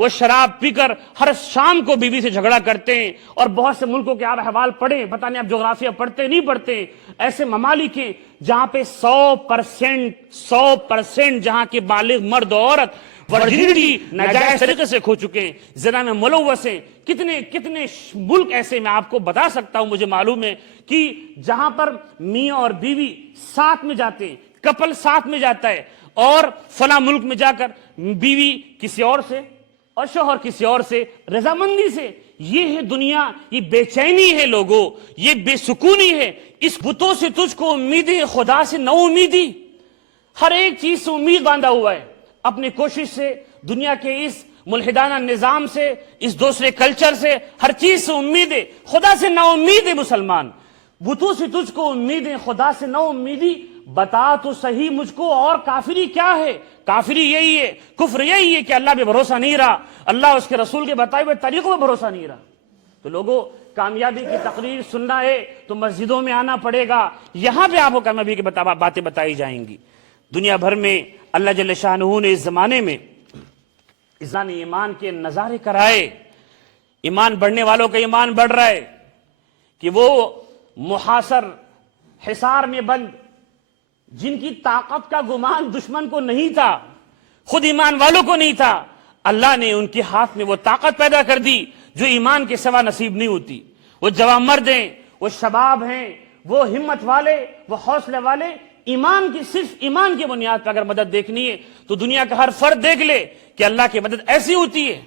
وہ شراب پی کر ہر شام کو بیوی سے جھگڑا کرتے ہیں، اور بہت سے ملکوں کے آپ احوال پڑھیں، پتہ نہیں آپ جغرافیہ پڑھتے نہیں پڑھتے، ایسے ممالک ہیں جہاں پہ 100% جہاں کے بالغ مرد و عورت ورجنٹی ناجائز طریقے سے کھو چکے ہیں، زنا میں ملوث ہیں۔ کتنے کتنے ملک ایسے میں آپ کو بتا سکتا ہوں، مجھے معلوم ہے کہ جہاں پر میاں اور بیوی ساتھ میں جاتے ہیں، کپل ساتھ میں جاتا ہے، اور فلاں ملک میں جا کر بیوی کسی اور سے اور شوہر کسی اور سے رضامندی سے۔ یہ ہے دنیا، یہ بے چینی ہے لوگوں، یہ بے سکونی ہے۔ اس بتوں سے تجھ کو امیدیں، خدا سے نو امیدی۔ ہر ایک چیز سے امید باندھا ہوا ہے، اپنی کوشش سے، دنیا کے اس ملحدانہ نظام سے، اس دوسرے کلچر سے، ہر چیز سے امید ہے، خدا سے نا امید ہے مسلمان۔ بتوں سے تجھ کو امیدیں، خدا سے نا امیدی، بتا تو صحیح مجھ کو اور کافری کیا ہے؟ کافری یہی ہے، کفر یہی ہے کہ اللہ پہ بھروسہ نہیں رہا، اللہ اس کے رسول کے بتائے ہوئے طریقوں پہ بھروسہ نہیں رہا۔ تو لوگوں، کامیابی کی تقریر سننا ہے تو مسجدوں میں آنا پڑے گا، یہاں پہ آپ کو کامیابی کی باتیں بتائی جائیں گی۔ دنیا بھر میں اللہ جل شانہ نے اس زمانے میں ایمان کے نظارے کرائے۔ ایمان بڑھنے والوں کا ایمان بڑھ رہا ہے کہ وہ محاصر، حصار میں بند، جن کی طاقت کا گمان دشمن کو نہیں تھا، خود ایمان والوں کو نہیں تھا، اللہ نے ان کے ہاتھ میں وہ طاقت پیدا کر دی جو ایمان کے سوا نصیب نہیں ہوتی۔ وہ جوان مرد ہیں، وہ شباب ہیں، وہ ہمت والے، وہ حوصلے والے۔ ایمان کی، صرف ایمان کی بنیاد پر اگر مدد دیکھنی ہے تو دنیا کا ہر فرد دیکھ لے کہ اللہ کی مدد ایسی ہوتی ہے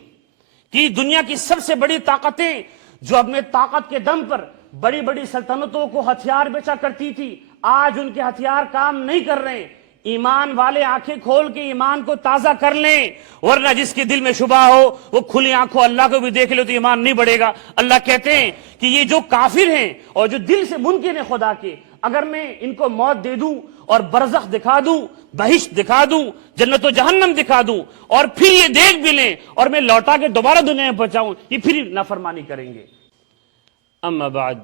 کہ دنیا کی سب سے بڑی طاقتیں جو اپنے طاقت کے دم پر بڑی بڑی سلطنتوں کو ہتھیار بیچا کرتی تھی، آج ان کے ہتھیار کام نہیں کر رہے ہیں۔ ایمان والے آنکھیں کھول کے ایمان کو تازہ کر لیں، ورنہ جس کے دل میں شبہ ہو وہ کھلی آنکھوں اللہ کو بھی دیکھ لے تو ایمان نہیں بڑھے گا۔ اللہ کہتے ہیں کہ یہ جو کافر ہیں اور جو دل سے منکر ہیں خدا کے، اگر میں ان کو موت دے دوں اور برزخ دکھا دوں، بہشت دکھا دوں، جنت و جہنم دکھا دوں، اور پھر یہ دیکھ بھی لیں اور میں لوٹا کے دوبارہ دنیا میں پہنچاؤں، یہ پھر نافرمانی کریں گے۔ اما بعد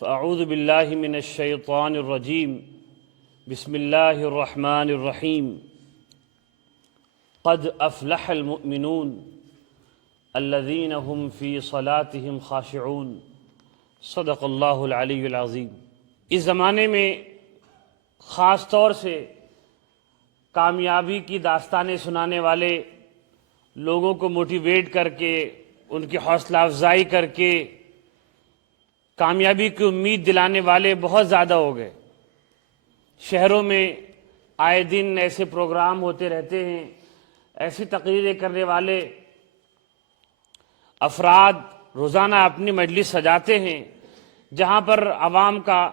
فاعوذ باللہ من الشیطان الرجیم، بسم اللہ الرحمن الرحیم۔ قد افلح المؤمنون الذین هم فی صلاتهم خاشعون، صدق اللہ العلی العظیم۔ اس زمانے میں خاص طور سے کامیابی کی داستانیں سنانے والے لوگوں کو موٹیویٹ کر کے، ان کی حوصلہ افزائی کر کے کامیابی کی امید دلانے والے بہت زیادہ ہو گئے۔ شہروں میں آئے دن ایسے پروگرام ہوتے رہتے ہیں، ایسی تقریریں کرنے والے افراد روزانہ اپنی مجلس سجاتے ہیں جہاں پر عوام کا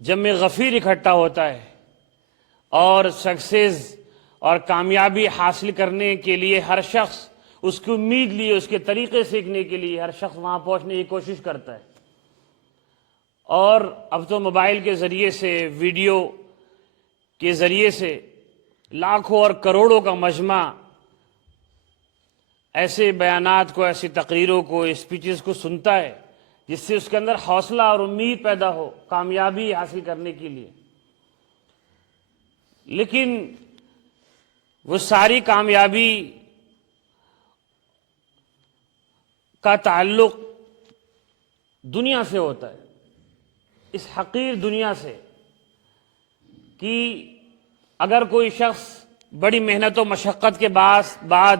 جمع غفیر اکٹھا ہوتا ہے، اور سکسیز اور کامیابی حاصل کرنے کے لیے ہر شخص اس کی امید لیے، اس کے طریقے سیکھنے کے لیے ہر شخص وہاں پہنچنے کی کوشش کرتا ہے۔ اور اب تو موبائل کے ذریعے سے، ویڈیو کے ذریعے سے لاکھوں اور کروڑوں کا مجمع ایسے بیانات کو، ایسی تقریروں کو، اسپیچز کو سنتا ہے جس سے اس کے اندر حوصلہ اور امید پیدا ہو کامیابی حاصل کرنے کے لیے۔ لیکن وہ ساری کامیابی کا تعلق دنیا سے ہوتا ہے، اس حقیر دنیا سے، کہ اگر کوئی شخص بڑی محنت و مشقت کے بعد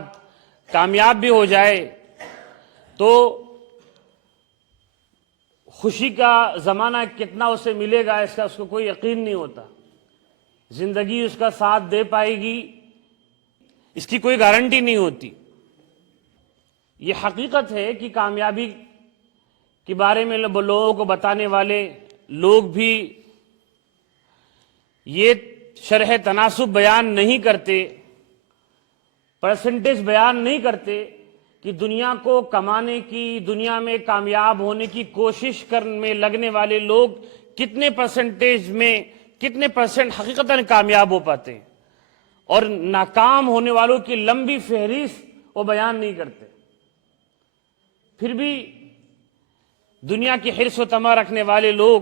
کامیاب بھی ہو جائے تو خوشی کا زمانہ کتنا اسے ملے گا اس کا اس کو کوئی یقین نہیں ہوتا، زندگی اس کا ساتھ دے پائے گی اس کی کوئی گارنٹی نہیں ہوتی۔ یہ حقیقت ہے کہ کامیابی کے بارے میں لوگوں کو بتانے والے لوگ بھی یہ شرح تناسب بیان نہیں کرتے، پرسنٹیج بیان نہیں کرتے کہ دنیا کو کمانے کی، دنیا میں کامیاب ہونے کی کوشش کرنے میں لگنے والے لوگ کتنے پرسنٹیج میں، کتنے پرسنٹ حقیقتاً کامیاب ہو پاتے ہیں، اور ناکام ہونے والوں کی لمبی فہرست وہ بیان نہیں کرتے۔ پھر بھی دنیا کی حرص و طمع رکھنے والے لوگ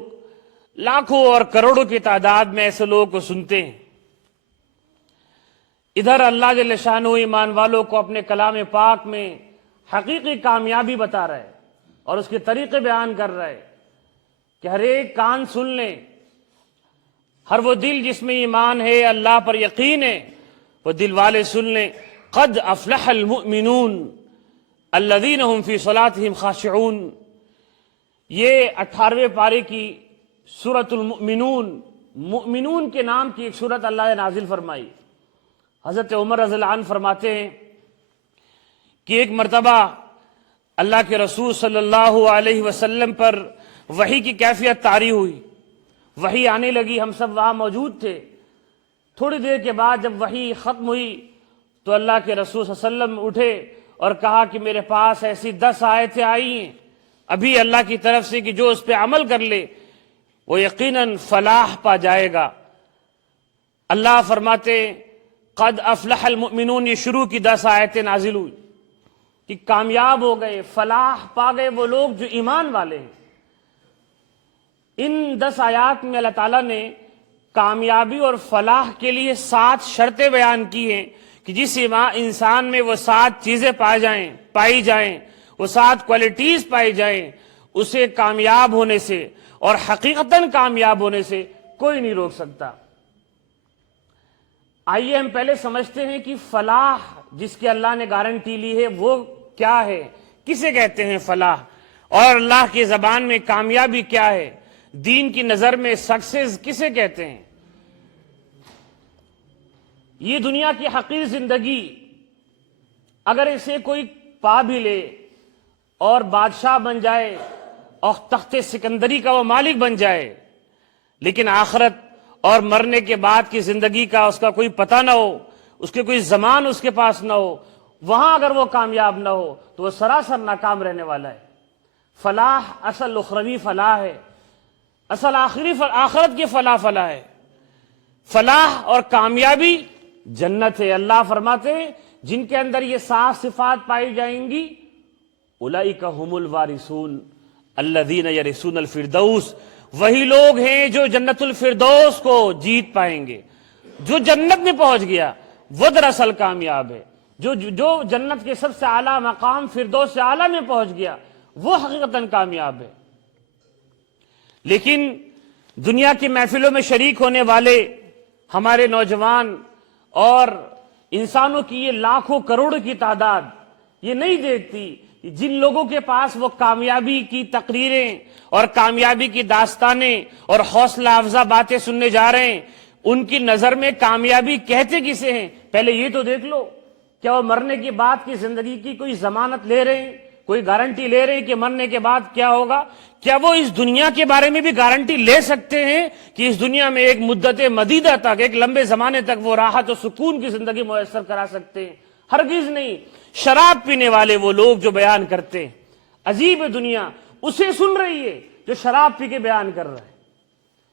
لاکھوں اور کروڑوں کی تعداد میں ایسے لوگوں کو سنتے ہیں۔ ادھر اللہ جل شانہ ایمان والوں کو اپنے کلام پاک میں حقیقی کامیابی بتا رہا ہے اور اس کے طریقے بیان کر رہا ہے کہ ہر ایک کان سن لیں، ہر وہ دل جس میں ایمان ہے، اللہ پر یقین ہے، وہ دل والے سن لیں۔ قد افلح المؤمنون الذین هم فی صلاتهم خاشعون، یہ 18ویں پارے کی سورۃ المؤمنون، مؤمنون کے نام کی ایک سورت اللہ نے نازل فرمائی۔ حضرت عمر رضی اللہ عنہ فرماتے ہیں کہ ایک مرتبہ اللہ کے رسول صلی اللہ علیہ وسلم پر وحی کی کیفیت طاری ہوئی، وحی آنے لگی، ہم سب وہاں موجود تھے۔ تھوڑی دیر کے بعد جب وحی ختم ہوئی تو اللہ کے رسول صلی اللہ علیہ وسلم اٹھے اور کہا کہ میرے پاس ایسی 10 آیتیں آئی ہیں ابھی اللہ کی طرف سے کہ جو اس پہ عمل کر لے وہ یقیناً فلاح پا جائے گا۔ اللہ فرماتے قد افلح المؤمنون، یہ شروع کی 10 آیتیں نازل ہوئی کہ کامیاب ہو گئے، فلاح پا گئے وہ لوگ جو ایمان والے ہیں۔ ان 10 آیات میں اللہ تعالیٰ نے کامیابی اور فلاح کے لیے 7 شرطیں بیان کی ہیں کہ جس انسان میں وہ 7 چیزیں پائی جائیں، وہ 7 کوالٹیز پائی جائیں، اسے کامیاب ہونے سے اور حقیقتاً کامیاب ہونے سے کوئی نہیں روک سکتا۔ آئیے ہم پہلے سمجھتے ہیں کہ فلاح جس کی اللہ نے گارنٹی لی ہے وہ کیا ہے، کسے کہتے ہیں فلاح، اور اللہ کی زبان میں کامیابی کیا ہے، دین کی نظر میں سکسیس کسے کہتے ہیں۔ یہ دنیا کی حقیر زندگی اگر اسے کوئی پا بھی لے اور بادشاہ بن جائے اور تخت سکندری کا وہ مالک بن جائے، لیکن آخرت اور مرنے کے بعد کی زندگی کا اس کا کوئی پتہ نہ ہو، اس کے کوئی زمان اس کے پاس نہ ہو، وہاں اگر وہ کامیاب نہ ہو تو وہ سراسر ناکام رہنے والا ہے۔ فلاح اصل اخروی فلاح ہے، اصل آخرت کی فلاح ہے۔ فلاح اور کامیابی جنت ہے۔ اللہ فرماتے ہیں جن کے اندر یہ 7 صفات پائی جائیں گی، اولئک هم الوارثون الذین یرثون الفردوس، وہی لوگ ہیں جو جنت الفردوس کو جیت پائیں گے۔ جو جنت میں پہنچ گیا وہ دراصل کامیاب ہے، جو جنت کے سب سے اعلیٰ مقام فردوس سے اعلیٰ میں پہنچ گیا وہ حقیقتاً کامیاب ہے۔ لیکن دنیا کی محفلوں میں شریک ہونے والے ہمارے نوجوان اور انسانوں کی یہ لاکھوں کروڑوں کی تعداد یہ نہیں دیکھتی جن لوگوں کے پاس وہ کامیابی کی تقریریں اور کامیابی کی داستانیں اور حوصلہ افزا باتیں سننے جا رہے ہیں، ان کی نظر میں کامیابی کہتے کسے ہیں؟ پہلے یہ تو دیکھ لو، کیا وہ مرنے کے بعد کی زندگی کی کوئی ضمانت لے رہے ہیں، کوئی گارنٹی لے رہے ہیں کہ مرنے کے بعد کیا ہوگا؟ کیا وہ اس دنیا کے بارے میں بھی گارنٹی لے سکتے ہیں کہ اس دنیا میں ایک مدت مدیدہ تک، ایک لمبے زمانے تک وہ راحت و سکون کی زندگی میسر کرا سکتے ہیں؟ ہرگز نہیں۔ شراب پینے والے وہ لوگ جو بیان کرتے ہیں، عجیب ہے دنیا اسے سن رہی ہے جو شراب پی کے بیان کر رہا ہے۔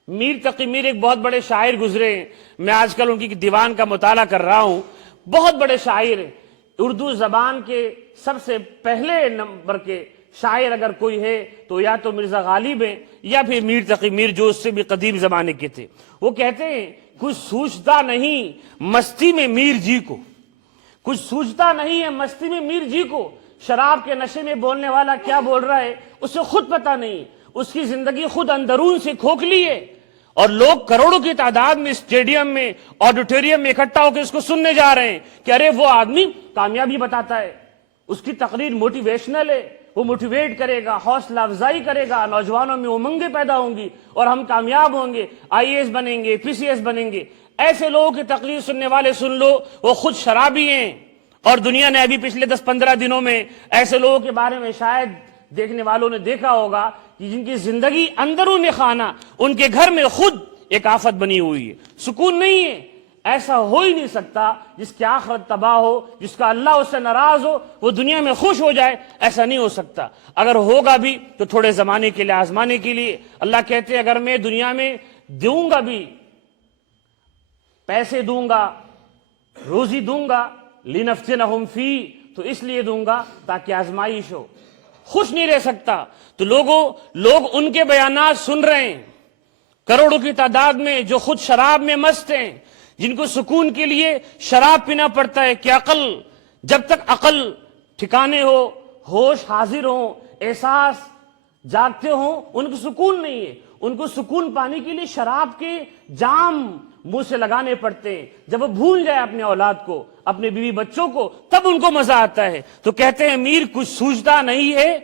میر تقی میر ایک بہت بڑے شاعر گزرے ہیں، میں آج کل ان کی دیوان کا مطالعہ کر رہا ہوں، بہت بڑے شاعر ہیں۔ اردو زبان کے سب سے پہلے نمبر کے شاعر اگر کوئی ہے تو یا تو مرزا غالب ہیں یا پھر میر تقی میر جو اس سے بھی قدیم زمانے کے تھے۔ وہ کہتے ہیں کچھ سوچتا نہیں مستی میں میر جی کو، کچھ سوچتا نہیں ہے مستی میں میر جی کو، شراب کے نشے میں بولنے والا کیا بول رہا ہے اسے خود پتہ نہیں، اس کی زندگی خود اندرون سے کھوکھلی ہے، اور لوگ کروڑوں کی تعداد میں اسٹیڈیم میں آڈیٹوریم میں اکٹھا ہو کے اس کو سننے جا رہے ہیں کہ ارے وہ آدمی کامیابی بتاتا ہے، اس کی تقریر موٹیویشنل ہے، وہ موٹیویٹ کرے گا، حوصلہ افزائی کرے گا، نوجوانوں میں امنگیں پیدا ہوں گی اور ہم کامیاب ہوں گے، IAS بنیں گے، PCS بنیں گے۔ ایسے لوگوں کی تقریر سننے والے سن لو وہ خود شرابی ہیں، اور دنیا نے ابھی پچھلے 10-15 دنوں میں ایسے لوگوں کے بارے میں شاید دیکھنے والوں نے دیکھا ہوگا کہ جن کی زندگی اندرون خانہ ان کے گھر میں خود ایک آفت بنی ہوئی ہے، سکون نہیں ہے۔ ایسا ہو ہی نہیں سکتا جس کی آخرت تباہ ہو، جس کا اللہ اس سے ناراض ہو، وہ دنیا میں خوش ہو جائے، ایسا نہیں ہو سکتا۔ اگر ہوگا بھی تو تھوڑے زمانے کے لیے، آزمانے کے لیے۔ اللہ کہتے ہیں اگر میں دنیا میں دوں گا بھی، پیسے دوں گا، روزی دوں گا، لنفتنہم فی، تو اس لیے دوں گا تاکہ آزمائش ہو، خوش نہیں رہ سکتا۔ تو لوگ ان کے بیانات سن رہے ہیں، کروڑوں کی تعداد میں جو خود شراب میں مست ہیں، جن کو سکون کے لیے شراب پینا پڑتا ہے کہ عقل، جب تک عقل ٹھکانے ہو، ہوش حاضر ہوں، احساس جاگتے ہوں، ان کو سکون نہیں ہے۔ ان کو سکون پانے کے لیے شراب کے جام منہ سے لگانے پڑتے ہیں۔ جب وہ بھول جائے اپنے اولاد کو، اپنے بیوی بچوں کو، تب ان کو مزہ آتا ہے۔ تو کہتے ہیں میر کچھ سوچتا نہیں ہے،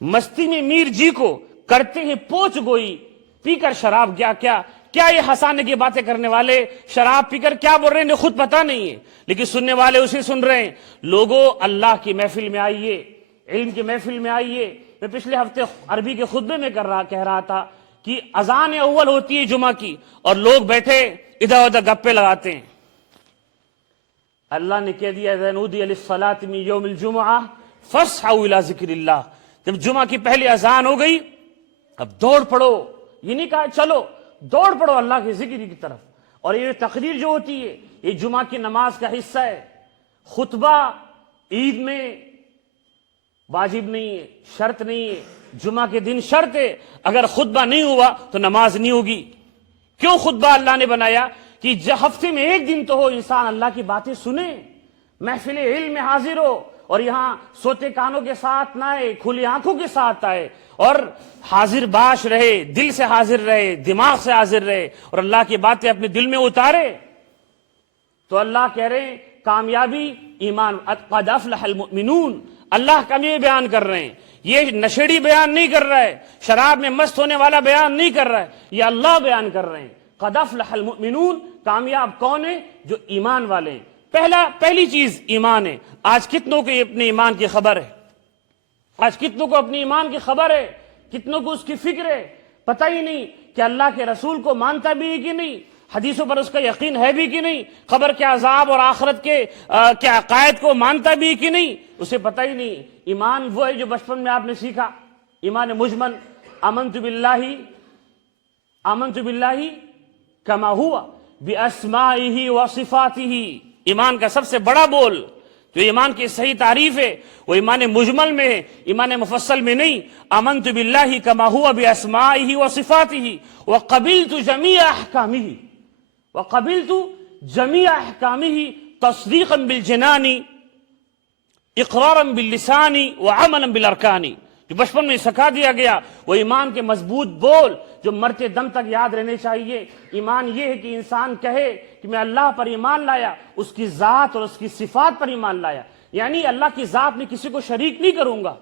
مستی میں میر جی کو کرتے ہیں پوچھ گوئی، پی کر شراب کیا کیا کیا یہ ہنسانے کی باتیں کرنے والے شراب پی کر کیا بول رہے ہیں انہیں خود پتہ نہیں ہے، لیکن سننے والے اسے سن رہے ہیں۔ لوگوں اللہ کی محفل میں آئیے، علم کی محفل میں آئیے۔ میں پچھلے ہفتے عربی کے خطبے میں کہہ رہا تھا کہ اذان اول ہوتی ہے جمعہ کی اور لوگ بیٹھے ادھر ادھر گپے لگاتے ہیں۔ اللہ نے کہہ دیا اذا نودی للصلاة من یوم الجمعہ فاسعوا الی ذکر اللہ۔ جب جمعہ کی پہلی اذان ہو گئی اب دوڑ پڑو، یہ نہیں کہا چلو، دوڑ پڑو اللہ کے ذکر کی طرف۔ اور یہ تقریر جو ہوتی ہے یہ جمعہ کی نماز کا حصہ ہے۔ خطبہ عید میں واجب نہیں ہے، شرط نہیں ہے، جمعہ کے دن شرط ہے۔ اگر خطبہ نہیں ہوا تو نماز نہیں ہوگی۔ کیوں خطبہ اللہ نے بنایا؟ کہ ہفتے میں ایک دن تو ہو انسان اللہ کی باتیں سنے، محفل علم میں حاضر ہو، اور یہاں سوتے کانوں کے ساتھ نہ آئے، کھلی آنکھوں کے ساتھ آئے، اور حاضر باش رہے، دل سے حاضر رہے، دماغ سے حاضر رہے، اور اللہ کی باتیں اپنے دل میں اتارے۔ تو اللہ کہہ رہے ہیں کامیابی ایمان، قد افلح المؤمنون۔ اللہ کامیابی بیان کر رہے ہیں، یہ نشیڑی بیان نہیں کر رہا ہے، شراب میں مست ہونے والا بیان نہیں کر رہا ہے، یہ اللہ بیان کر رہے ہیں۔ قد افلح المؤمنون، کامیاب کون ہے؟ جو ایمان والے ہیں۔ پہلی چیز ایمان ہے۔ آج کتنوں کو اپنے ایمان کی خبر ہے؟ آج کتنوں کو اپنے ایمان کی خبر ہے؟ کتنوں کو اس کی فکر ہے؟ پتہ ہی نہیں کہ اللہ کے رسول کو مانتا بھی ہے کہ نہیں، حدیثوں پر اس کا یقین ہے بھی کہ نہیں، قبر کے عذاب اور آخرت کے عقائد کو مانتا بھی ہے کہ نہیں، اسے پتہ ہی نہیں۔ ایمان وہ ہے جو بچپن میں آپ نے سیکھا، ایمان مجمل، آمنت باللہ کما ہوا باسمائہ وصفاتہ۔ ایمان کا سب سے بڑا بول جو ایمان کی صحیح تعریف ہے وہ ایمان مجمل میں ہے، ایمان مفصل میں نہیں۔ آمنت باللہ کما ہوا باسمائہ وصفاتہ وقبلت جمیع احکامہ تصدیقا بالجنان اقرارا باللسان وعملا بالارکان۔ جو بچپن میں سکھا دیا گیا وہ ایمان کے مضبوط بول جو مرتے دم تک یاد رہنے چاہیے۔ ایمان یہ ہے کہ انسان کہے کہ میں اللہ پر ایمان لایا، اس کی ذات اور اس کی صفات پر ایمان لایا، یعنی اللہ کی ذات میں کسی کو شریک نہیں کروں گا،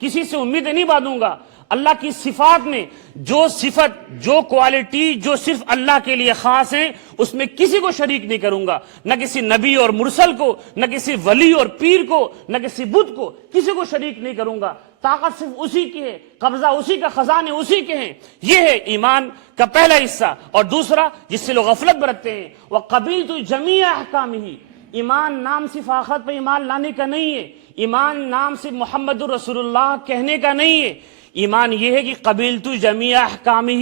کسی سے امیدیں نہیں باندھوں گا۔ اللہ کی صفات میں جو صفت، جو کوالٹی جو صرف اللہ کے لیے خاص ہیں اس میں کسی کو شریک نہیں کروں گا، نہ کسی نبی اور مرسل کو، نہ کسی ولی اور پیر کو، نہ کسی بت کو، کسی کو شریک نہیں کروں گا۔ طاقت صرف اسی کی ہے، قبضہ اسی کا، خزانے اسی کے ہیں۔ یہ ہے ایمان کا پہلا حصہ۔ اور دوسرا جس سے لوگ غفلت برتتے ہیں، وَقَبِلْتُ جَمِيعَ أَحْكَامِهِ۔ ایمان نام صرف آخرت پر ایمان لانے کا نہیں ہے، ایمان نام صرف محمد رسول اللہ کہنے کا نہیں ہے، ایمان یہ ہے کہ قبیلت جمیع احکامہ،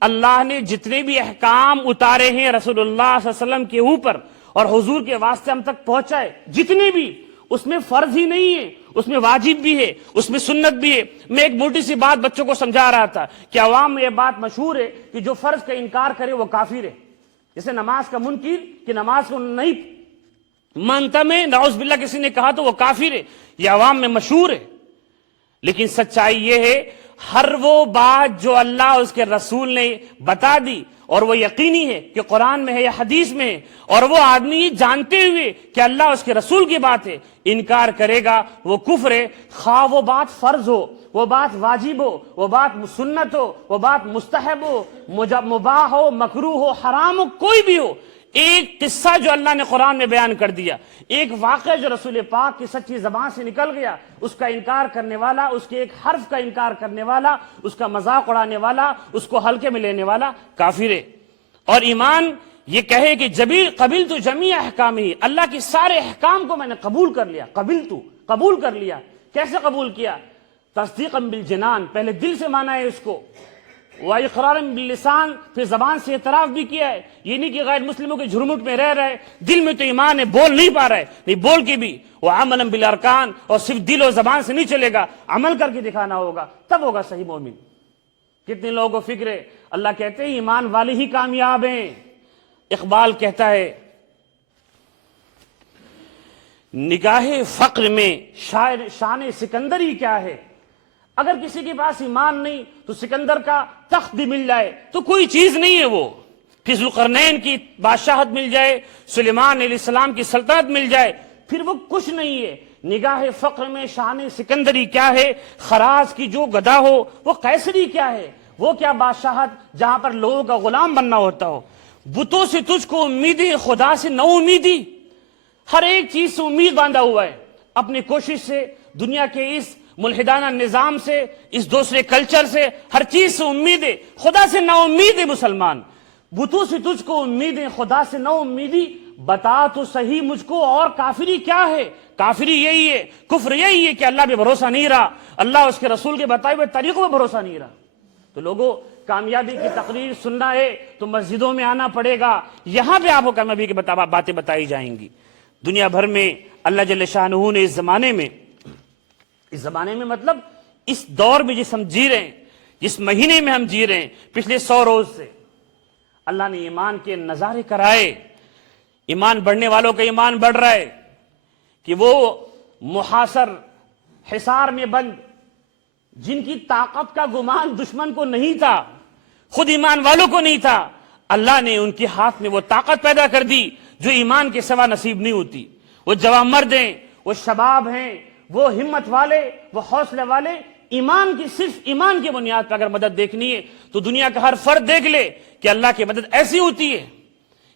اللہ نے جتنے بھی احکام اتارے ہیں رسول اللہ صلی اللہ علیہ وسلم کے اوپر اور حضور کے واسطے ہم تک پہنچائے، جتنے بھی، اس میں فرض ہی نہیں ہے، اس میں واجب بھی ہے، اس میں سنت بھی ہے۔ میں ایک موٹی سی بات بچوں کو سمجھا رہا تھا کہ عوام میں یہ بات مشہور ہے کہ جو فرض کا انکار کرے وہ کافر ہے، جیسے نماز کا منکر کہ نماز کو نہیں مانتا میں، نعوذ باللہ کسی نے کہا تو وہ کافر ہے، یہ عوام میں مشہور ہے۔ لیکن سچائی یہ ہے ہر وہ بات جو اللہ اس کے رسول نے بتا دی اور وہ یقینی ہے کہ قرآن میں ہے یا حدیث میں ہے، اور وہ آدمی جانتے ہوئے کہ اللہ اس کے رسول کی بات ہے انکار کرے گا وہ کفر ہے، خواہ وہ بات فرض ہو، وہ بات واجب ہو، وہ بات سنت ہو، وہ بات مستحب ہو، مباح ہو، مکروہ ہو، حرام ہو، کوئی بھی ہو۔ ایک قصہ جو اللہ نے قرآن میں بیان کر دیا، ایک واقعہ جو رسول پاک کی سچی زبان سے نکل گیا، اس کا انکار کرنے والا، اس کے ایک حرف کا انکار کرنے والا، اس کا مذاق اڑانے والا، اس کو ہلکے میں لینے والا کافر ہے۔ اور ایمان یہ کہے کہ قبلت جمیع احکامہ، اللہ کے سارے احکام کو میں نے قبول کر لیا، قبول کر لیا۔ کیسے قبول کیا؟ تصدیقا بالجنان، پہلے دل سے مانا ہے اس کو، وَإِقْرَارًا بِاللِّسَانِ، پھر زبان سے اعتراف بھی کیا ہے۔ یہ نہیں کہ غیر مسلموں کے جھرمٹ میں رہ رہے، دل میں تو ایمان ہے، بول نہیں پا رہے، نہیں بول کے بھی، وَعَمَلًا بِالْأَرْكَانِ، اور صرف دل اور زبان سے نہیں چلے گا، عمل کر کے دکھانا ہوگا، تب ہوگا صحیح مومن۔ کتنے لوگوں کو فکر ہے، اللہ کہتے ہیں ایمان والے ہی کامیاب ہیں۔ اقبال کہتا ہے نگاہ فقر میں شان سکندری کیا ہے، اگر کسی کے پاس ایمان نہیں تو سکندر کا تخت بھی مل جائے تو کوئی چیز نہیں ہے، وہ پھر ذوالقرنین کی بادشاہت مل جائے، سلیمان علیہ السلام کی سلطنت مل جائے، پھر وہ کچھ نہیں ہے۔ نگاہ فقر میں شان سکندری کیا ہے، خراز کی جو گدا ہو وہ قیصری کیا ہے، وہ کیا بادشاہت جہاں پر لوگوں کا غلام بننا ہوتا ہو۔ بتوں سے تجھ کو امیدیں، خدا سے نو امیدی، ہر ایک چیز سے امید باندھا ہوا ہے، اپنی کوشش سے، دنیا کے اس ملحدانہ نظام سے، اس دوسرے کلچر سے، ہر چیز سے امید ہے، خدا سے نا امید ہے مسلمان۔ بتوں سے تجھ کو امیدیں، خدا سے نا امیدی، بتا تو صحیح مجھ کو اور کافری کیا ہے۔ کافری یہی ہے، کفر یہی ہے کہ اللہ پہ بھروسہ نہیں رہا، اللہ اس کے رسول کے بتائے ہوئے طریقوں پہ بھروسہ نہیں رہا۔ تو لوگوں، کامیابی کی تقریر سننا ہے تو مسجدوں میں آنا پڑے گا، یہاں پہ آپ کو کامیابی کی باتیں بتائی جائیں گی۔ دنیا بھر میں اللہ جل شانہ نے اس زمانے میں مطلب اس دور میں جس ہم جی رہے ہیں، جس مہینے میں ہم جی رہے ہیں، پچھلے 100 روز سے اللہ نے ایمان کے نظارے کرائے۔ ایمان بڑھنے والوں کا ایمان بڑھ رہا ہے کہ وہ محاصر، حصار میں بند، جن کی طاقت کا گمان دشمن کو نہیں تھا، خود ایمان والوں کو نہیں تھا، اللہ نے ان کے ہاتھ میں وہ طاقت پیدا کر دی جو ایمان کے سوا نصیب نہیں ہوتی۔ وہ جوان مرد ہیں، وہ شباب ہیں، وہ ہمت والے، وہ حوصلے والے، صرف ایمان کی بنیاد پر اگر مدد دیکھنی ہے تو دنیا کا ہر فرد دیکھ لے کہ اللہ کی مدد ایسی ہوتی ہے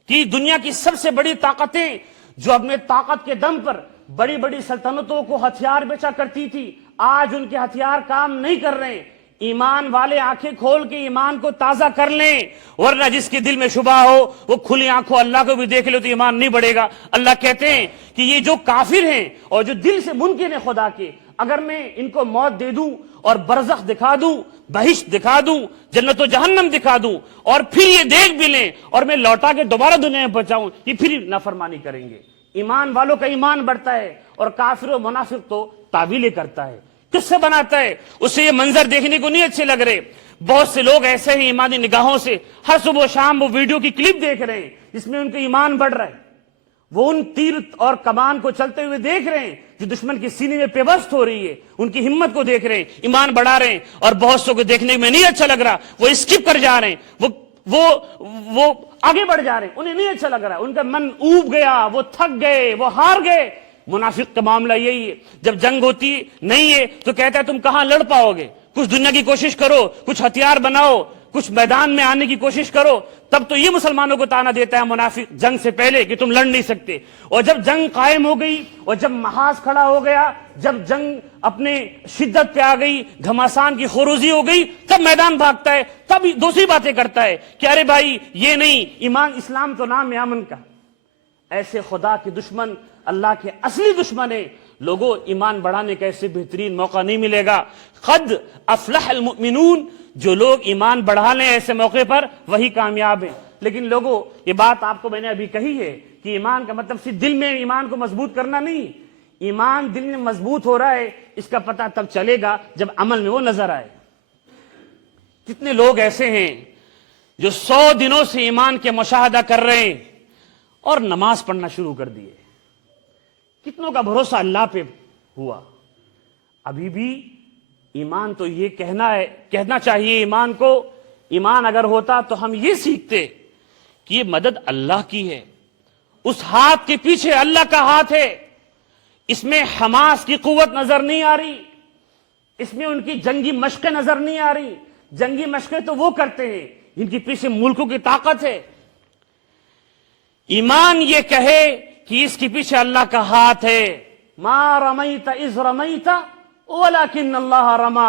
کہ دنیا کی سب سے بڑی طاقتیں جو اپنے طاقت کے دم پر بڑی بڑی سلطنتوں کو ہتھیار بیچا کرتی تھی، آج ان کے ہتھیار کام نہیں کر رہے ہیں۔ ایمان والے آنکھیں کھول کے ایمان کو تازہ کر لیں، ورنہ جس کے دل میں شبہ ہو وہ کھلی آنکھوں اللہ کو بھی دیکھ لے تو ایمان نہیں بڑھے گا۔ اللہ کہتے ہیں کہ یہ جو کافر ہیں اور جو دل سے منکر ہیں خدا کے، اگر میں ان کو موت دے دوں اور برزخ دکھا دوں، بہشت دکھا دوں، جنت و جہنم دکھا دوں، اور پھر یہ دیکھ بھی لیں اور میں لوٹا کے دوبارہ دنیا میں پہنچاؤں، یہ پھر نافرمانی کریں گے۔ ایمان والوں کا ایمان بڑھتا ہے اور کافر و منافق تو تعویلیں کرتا ہے، قصے بناتا ہے، اسے یہ منظر دیکھنے کو نہیں اچھے لگ رہے۔ بہت سے لوگ ایسے ہیں ایمانی نگاہوں سے ہر صبح و شام وہ ویڈیو کی کلپ دیکھ رہے ہیں جس میں ان کا ایمان بڑھ رہا ہے، وہ ان تیر اور کمان کو چلتے ہوئے دیکھ رہے ہیں جو دشمن کے سینے میں پیوست ہو رہی ہے، ان کی ہمت کو دیکھ رہے ہیں، ایمان بڑھا رہے ہیں، اور بہت سو کو دیکھنے میں نہیں اچھا لگ رہا، وہ اسکپ کر جا رہے ہیں، وہ آگے بڑھ جا رہے ہیں، انہیں نہیں اچھا لگ رہا، ان کا من اوب گیا، وہ تھک گئے، وہ ہار گئے۔ منافق کا معاملہ یہی ہے، جب جنگ ہوتی نہیں ہے تو کہتا ہے تم کہاں لڑ پاؤ گے، کچھ دنیا کی کوشش کرو، کچھ ہتھیار بناؤ، کچھ میدان میں آنے کی کوشش کرو، تب تو یہ مسلمانوں کو تانا دیتا ہے منافق جنگ سے پہلے کہ تم لڑ نہیں سکتے، اور جب جنگ قائم ہو گئی اور جب محاذ کھڑا ہو گیا، جب جنگ اپنے شدت پہ آ گئی، گھماسان کی خروزی ہو گئی، تب میدان بھاگتا ہے، تب دوسری باتیں کرتا ہے کہ ارے بھائی یہ نہیں، ایمان اسلام تو نام ہے امن کا۔ ایسے خدا کے دشمن اللہ کے اصلی دشمن ہیں۔ لوگوں، ایمان بڑھانے کا ایسے بہترین موقع نہیں ملے گا۔ قد افلح المؤمنون، جو لوگ ایمان بڑھا لیں ایسے موقع پر وہی کامیاب ہیں۔ لیکن لوگوں، یہ بات آپ کو میں نے ابھی کہی ہے کہ ایمان کا مطلب صرف دل میں ایمان کو مضبوط کرنا نہیں، ایمان دل میں مضبوط ہو رہا ہے اس کا پتہ تب چلے گا جب عمل میں وہ نظر آئے۔ کتنے لوگ ایسے ہیں جو 100 دنوں سے ایمان کے مشاہدہ کر رہے ہیں اور نماز پڑھنا شروع کر دیے، کتنوں کا بھروسہ اللہ پہ ہوا؟ ابھی بھی ایمان تو یہ کہنا چاہیے ایمان کو، ایمان اگر ہوتا تو ہم یہ سیکھتے کہ یہ مدد اللہ کی ہے، اس ہاتھ کے پیچھے اللہ کا ہاتھ ہے، اس میں حماس کی قوت نظر نہیں آ رہی، اس میں ان کی جنگی مشقیں نظر نہیں آ رہی، جنگی مشقیں تو وہ کرتے ہیں جن کی پیچھے ملکوں کی طاقت ہے۔ ایمان یہ کہے کہ اس کے پیچھے اللہ کا ہاتھ ہے، ما رمیت اذ رمیت ولکن اللہ رما۔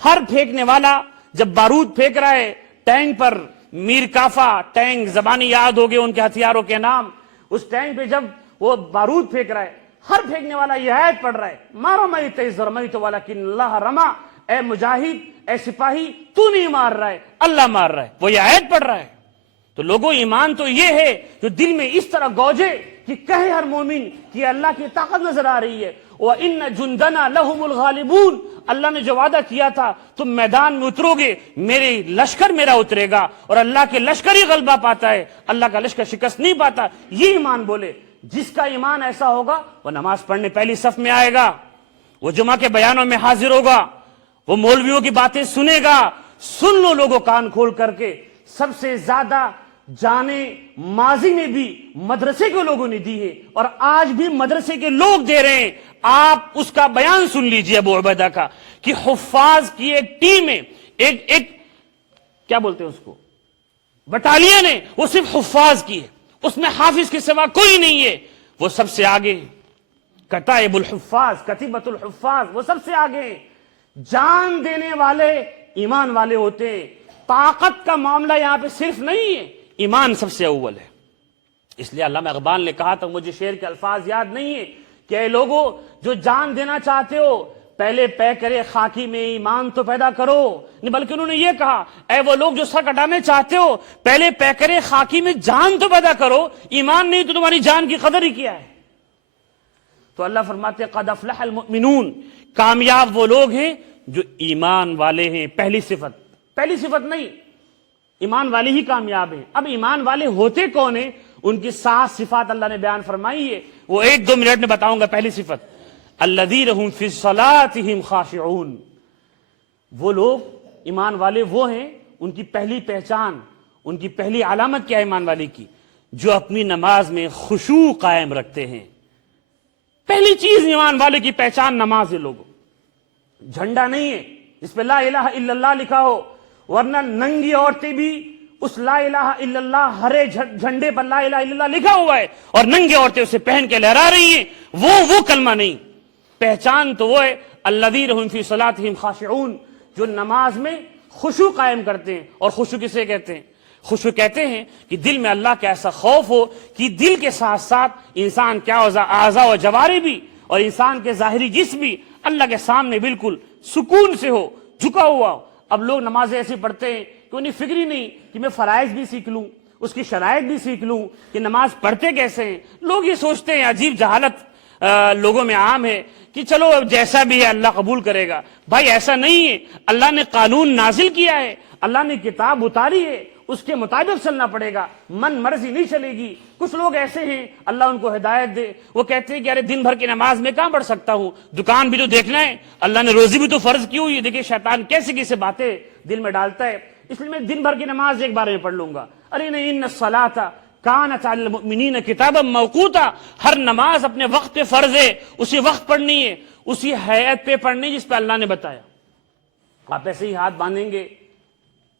ہر پھینکنے والا جب بارود پھینک رہا ہے ٹینک پر، میر کافا ٹینک، زبانی یاد ہو گئے ان کے ہتھیاروں کے نام، اس ٹینک پہ جب وہ بارود پھینک رہا ہے، ہر پھینکنے والا یہ آیت پڑھ رہا ہے، ما رمیت اذ رمیت ولکن اللہ رما۔ اے مجاہد، اے سپاہی، تو نہیں مار رہا ہے، اللہ مار رہا ہے، وہ یہ آیت پڑھ رہا ہے۔ تو لوگوں، ایمان تو یہ ہے جو دل میں اس طرح گوجے کہ کہے ہر مومن کہ اللہ کی طاقت نظر آ رہی ہے، وَإِنَّ جُنْدَنَا لَهُمُ الْغَالِبُونَ، اللہ نے جو وعدہ کیا تھا تم میدان میں اترو گے، میرے لشکر میرا اترے گا، اور اللہ کے لشکر ہی غلبہ پاتا ہے، اللہ کا لشکر شکست نہیں پاتا۔ یہ ایمان بولے، جس کا ایمان ایسا ہوگا وہ نماز پڑھنے پہلی صف میں آئے گا، وہ جمعہ کے بیانوں میں حاضر ہوگا، وہ مولویوں کی باتیں سنے گا۔ سن لو لوگوں کان کھول کر کے، سب سے زیادہ جانے ماضی میں بھی مدرسے کے لوگوں نے دی ہے، اور آج بھی مدرسے کے لوگ دے رہے ہیں۔ آپ اس کا بیان سن لیجئے ابو عبیدہ کا، کہ حفاظ کی ایک ٹیم ہے، ایک کیا بولتے ہیں اس کو، بٹالین ہے، وہ صرف حفاظ کی ہے، اس میں حافظ کے سوا کوئی نہیں ہے، وہ سب سے آگے ہیں۔ کتائب الحفاظ، کتیبۃ الحفاظ، وہ سب سے آگے ہیں۔ جان دینے والے ایمان والے ہوتے ہیں۔ طاقت کا معاملہ یہاں پہ صرف نہیں ہے، ایمان سب سے اول ہے۔ اس لیے علامہ اقبال نے کہا تھا، مجھے شعر کے الفاظ یاد نہیں ہے، کہ اے لوگوں جو جان دینا چاہتے ہو پہلے پے کرے خاکی میں ایمان تو پیدا کرو، نہیں بلکہ انہوں نے یہ کہا، اے وہ لوگ جو سر کٹانے چاہتے ہو پہلے پے کرے خاکی میں جان تو پیدا کرو، ایمان نہیں تو تمہاری جان کی قدر ہی کیا ہے۔ تو اللہ فرماتے قد افلح المؤمنون، کامیاب وہ لوگ ہیں جو ایمان والے ہیں۔ پہلی صفت نہیں، ایمان والے ہی کامیاب ہیں۔ اب ایمان والے ہوتے کون ہیں؟ ان کی 7 صفات اللہ نے بیان فرمائی ہے، وہ 1-2 منٹ میں بتاؤں گا۔ پہلی صفت، الذین هم فی صلاتهم خاشعون، وہ لوگ ایمان والے وہ ہیں، ان کی پہلی پہچان، ان کی پہلی علامت کیا ہے ایمان والے کی؟ جو اپنی نماز میں خشوع قائم رکھتے ہیں۔ پہلی چیز ایمان والے کی پہچان نماز ہے لوگوں، جھنڈا نہیں ہے جس پہ لا الہ الا اللہ لکھا ہو، ورنہ ننگی عورتیں بھی اس لا الہ الا اللہ ہرے جھنڈے پر لا الہ الا اللہ لکھا ہوا ہے، اور ننگی عورتیں اسے پہن کے لہرا رہی ہیں، وہ کلمہ نہیں۔ پہچان تو وہ ہے الذین هم فی صلاتهم خاشعون، جو نماز میں خشوع قائم کرتے ہیں۔ اور خشوع کسے کہتے ہیں؟ خشوع کہتے ہیں کہ دل میں اللہ کا ایسا خوف ہو کہ دل کے ساتھ ساتھ انسان کیا اعضاء و جوارح بھی، اور انسان کے ظاہری جسم بھی اللہ کے سامنے بالکل سکون سے ہو، جھکا ہوا ہو۔ اب لوگ نمازیں ایسی پڑھتے ہیں کہ انہیں فکر ہی نہیں کہ میں فرائض بھی سیکھ لوں، اس کی شرائط بھی سیکھ لوں کہ نماز پڑھتے کیسے ہیں۔ لوگ یہ سوچتے ہیں، عجیب جہالت لوگوں میں عام ہے کہ چلو جیسا بھی ہے اللہ قبول کرے گا۔ بھائی ایسا نہیں ہے، اللہ نے قانون نازل کیا ہے، اللہ نے کتاب اتاری ہے، اس کے مطابق چلنا پڑے گا، من مرضی نہیں چلے گی۔ کچھ لوگ ایسے ہیں، اللہ ان کو ہدایت دے، وہ کہتے ہیں کہ ارے دن بھر کی نماز میں کہاں پڑھ سکتا ہوں، دکان بھی تو دیکھنا ہے، اللہ نے روزی بھی تو فرض کی ہوئی ہے۔ دیکھیں شیطان کیسے کیسے باتیں دل میں ڈالتا ہے، اس لیے میں دن بھر کی نماز ایک بار میں پڑھ لوں گا۔ ارے نہیں، ان الصلاۃ کانت علی المؤمنین کتابا موقوتا، ہر نماز اپنے وقت پہ فرض ہے، اسی وقت پڑھنی ہے، اسی ہیئت پہ پڑھنی جس پہ اللہ نے بتایا۔ آپ ایسے ہی ہاتھ باندھیں گے،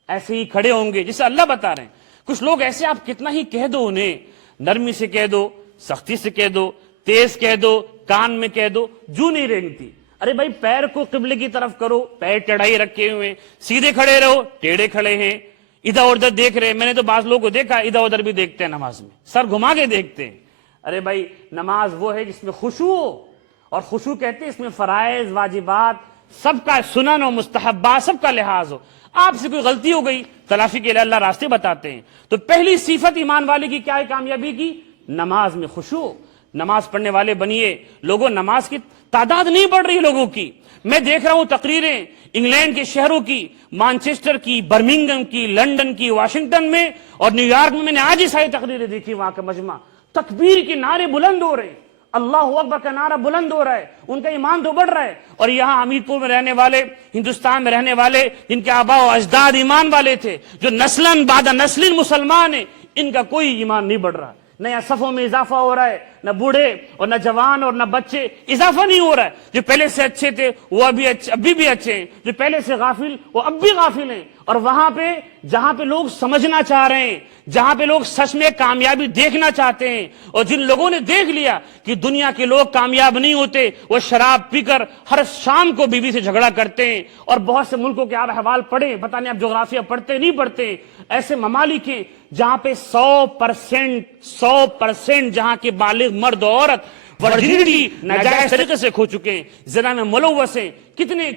ایسے ہی کھڑے ہوں گے جسے اللہ بتا رہے ہیں۔ کچھ لوگ ایسے آپ کتنا ہی کہہ دو، انہیں نرمی سے کہہ دو، سختی سے کہہ دو، تیز کہہ دو، کان میں کہہ دو، جو نہیں رینگتی۔ ارے بھائی پیر کو قبلے کی طرف کرو، پیر ٹیڑھائی رکھے ہوئے، سیدھے کھڑے رہو، ٹیڑھے کھڑے ہیں، ادھر ادھر دیکھ رہے ہیں۔ میں نے تو بعض لوگوں کو دیکھا ادھر ادھر بھی دیکھتے ہیں نماز میں، سر گھما کے دیکھتے ہیں۔ ارے بھائی نماز وہ ہے جس میں خشوع ہو، اور خشوع کہتے ہیں اس میں فرائض واجبات سب کا، سنن و مستحبات سب کا لحاظ ہو۔ آپ سے کوئی غلطی ہو گئی، تلافی کے لیے اللہ راستے بتاتے ہیں۔ تو پہلی صفت ایمان والے کی کیا ہے کامیابی کی؟ نماز میں خشوع۔ نماز پڑھنے والے بنیے لوگوں، نماز کی تعداد نہیں بڑھ رہی لوگوں کی۔ میں دیکھ رہا ہوں تقریریں انگلینڈ کے شہروں کی، مانچسٹر کی، برمنگھم کی، لندن کی، واشنگٹن میں اور نیو یارک میں نے آج ہی ساری تقریریں دیکھی، وہاں کا مجمع، تکبیر کے نعرے بلند ہو رہے ہیں، اللہ اکبر کا نعرہ بلند ہو رہا ہے، ان کا ایمان تو بڑھ رہا ہے۔ اور یہاں امیر پور میں رہنے والے، ہندوستان میں رہنے والے، جن کے آباء و اجداد ایمان والے تھے، جو نسلاً بعد نسل مسلمان ہیں، ان کا کوئی ایمان نہیں بڑھ رہا۔ نہ یا صفوں میں اضافہ ہو رہا ہے، نہ بوڑھے اور نہ جوان اور نہ بچے، اضافہ نہیں ہو رہا ہے۔ جو پہلے سے اچھے تھے وہ ابھی بھی اچھے ہیں، جو پہلے سے غافل وہ اب بھی غافل ہیں۔ اور وہاں پہ جہاں پہ لوگ سمجھنا چاہ رہے ہیں، جہاں پہ لوگ سچ میں کامیابی دیکھنا چاہتے ہیں، اور جن لوگوں نے دیکھ لیا کہ دنیا کے لوگ کامیاب نہیں ہوتے، وہ شراب پی کر ہر شام کو بیوی سے جھگڑا کرتے ہیں۔ اور بہت سے ملکوں کے آپ احوال پڑھیں، پتہ نہیں آپ جغرافیہ پڑھتے نہیں پڑھتے، ایسے ممالک ہیں جہاں پہ 100% جہاں کے بالغ مرد و عورت ورجنٹی ناجائز طریقے سے کھو چکے ہیں، زنا میں ملوث ہیں۔ کتنے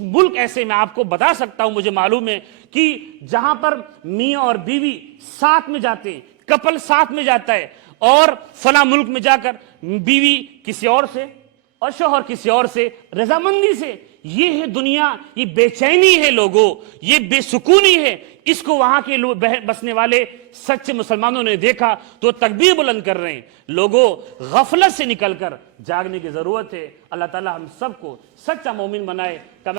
ملک ایسے میں آپ کو بتا سکتا ہوں، مجھے معلوم ہے کہ جہاں پر میاں اور بیوی ساتھ میں جاتے ہیں، کپل ساتھ میں جاتا ہے، اور فلاں ملک میں جا کر بیوی کسی اور سے اور شوہر کسی اور سے، رضامندی سے. یہ ہے دنیا، یہ بے چینی ہے لوگوں، یہ بے سکونی ہے. اس کو وہاں کے بسنے والے سچے مسلمانوں نے دیکھا تو تکبیر بلند کر رہے ہیں. لوگوں، غفلت سے نکل کر جاگنے کی ضرورت ہے. اللہ تعالی ہم سب کو سچا مومن بنائے.